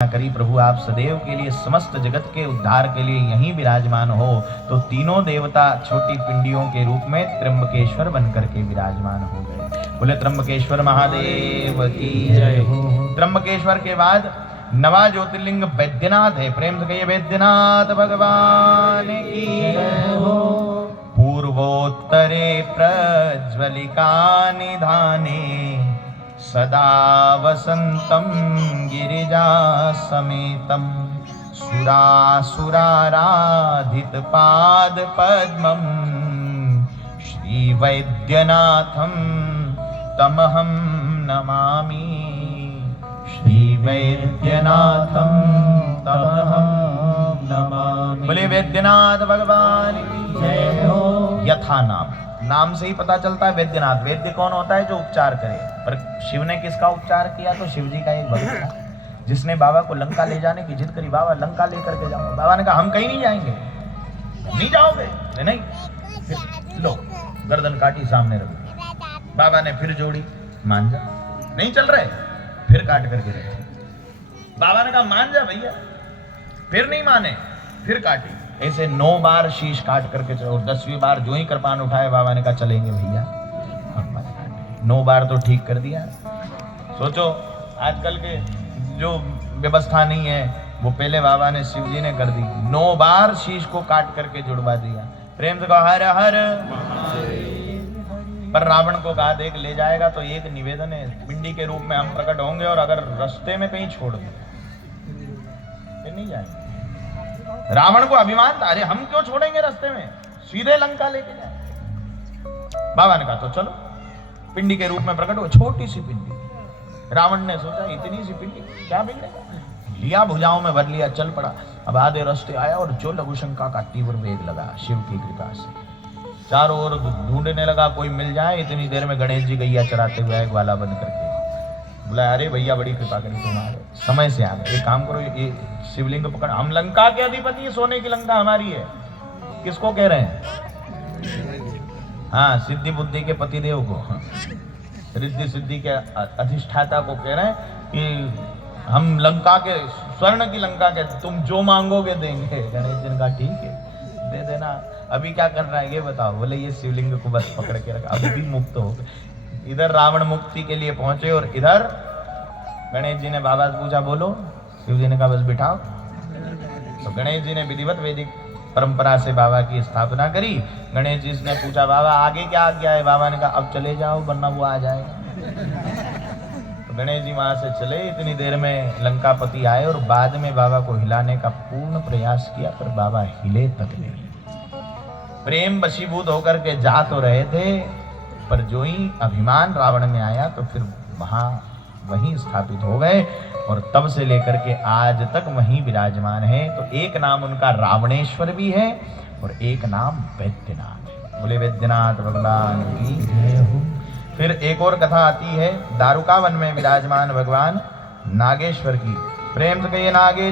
करी प्रभु आप सदैव के लिए समस्त जगत के उद्धार के लिए यहीं विराजमान हो। तो तीनों देवता छोटी पिंडियों के रूप में त्र्यंबकेश्वर बनकर के विराजमान हो गए। बोले त्र्यंबकेश्वर महादेव की जय हो। त्र्यंबकेश्वर के बाद नवा ज्योतिर्लिंग वैद्यनाथ है। प्रेम से कहिए वैद्यनाथ भगवान की जय हो। पूर्वोत्तरे प्रज्वलिका निधाने सदा वसंतं गिरिजा समेतं सुरासुराराधित पाद पद्मं श्री वैद्यनाथं तमहं नमामि। श्री वैद्यनाथं तमहं नमामि। बोले वैद्यनाथ भगवान की जय हो। यथा नाम से ही पता चलता है वैद्यनाथ। वैद्य कौन होता है? जो उपचार करे। पर शिव ने किसका उपचार किया? तो शिव जी का एक भक्त था जिसने बाबा को लंका ले जाने की जिद करी। बाबा लंका लेकर के जाओ। बाबा ने कहा हम कहीं नहीं जाएंगे। नहीं जाओगे? नहीं। फिर लो गर्दन काटी सामने रखी। बाबा ने फिर जोड़ी, मान जा। नहीं चल रहे, फिर काट करके रखी। बाबा ने कहा मान जा भैया, फिर नहीं माने, फिर काटी। ऐसे 9 बार शीश काट करके चलो। 10वीं बार जो ही कृपान उठाए बाबा ने कहा चलेंगे भैया। 9 बार तो ठीक कर दिया। सोचो आजकल के जो व्यवस्था नहीं है वो पहले बाबा ने शिव जी ने कर दी। 9 बार शीश को काट करके जुड़वा दिया। प्रेम से कहा हर हर। पर रावण को कहा देख ले जाएगा तो एक निवेदन है, पिंडी के रूप में हम प्रकट होंगे और अगर रास्ते में कहीं छोड़ दे फिर नहीं जाएंगे। रावण को अभिमान था, अरे हम क्यों छोड़ेंगे रास्ते में, सीधे लंका लेके जाए। बाबा ने कहा तो चलो। पिंडी के रूप में प्रकट हो, छोटी सी पिंडी। रावण ने सोचा इतनी सी पिंडी क्या बिगड़ेगा, लिया भुजाओं में भर लिया, चल पड़ा। अब आधे रास्ते आया और जो लघुशंका का तीव्र वेग लगा शिव की कृपा से। चारों ओर ढूंढने लगा कोई मिल जाए। इतनी देर में गणेश जी गैया चराते हुए एक वाला बंद करके बुलाया। अरे भैया बड़ी कृपा करी तुम्हारे, समय से आ गए। एक काम करो ये शिवलिंग पकड़, हम लंका के अधिपति है, सोने की लंका हमारी है। किसको कह रहे हैं? हाँ सिद्धि बुद्धि के पतिदेव को, रिद्धि सिद्धि के अधिष्ठाता को कह रहे हैं कि हम लंका के, स्वर्ण की लंका के, तुम जो मांगोगे देंगे। गणेश जी ने कहा ठीक है दे देना। अभी क्या करना है ये बताओ। बोले ये शिवलिंग को बस पकड़ के रखा, अभी भी मुक्त हो गए। इधर रावण मुक्ति के लिए पहुंचे और इधर गणेश जी ने बाबा से पूछा बोलो। शिव जी ने कहा बस बिठाओ। तो गणेश जी ने विधिवत वैदिक परंपरा से बाबा की स्थापना करी। गणेश जी ने पूछा बाबा आगे क्या आज्ञा है? बाबा ने कहा अब चले जाओ वरना वो आ जाएगा। तो गणेश जी वहां से चले। इतनी देर में लंकापति आए और बाद में बाबा को हिलाने का पूर्ण प्रयास किया पर बाबा हिले तक नहीं। प्रेम वशीभूत होकर के जा तो रहे थे पर जो ही अभिमान रावण में आया तो फिर वहीं स्थापित हो गए और तब से लेकर के आज तक वहीं विराजमान है। तो एक नाम उनका रावणेश्वर भी है और एक नाम वैद्यनाथ है। बोले वैद्यनाथ भगवान की जय हो। फिर एक और कथा आती है, दारुका वन में विराजमान भगवान नागेश्वर की। प्रेम से कहिए नागेश्वर।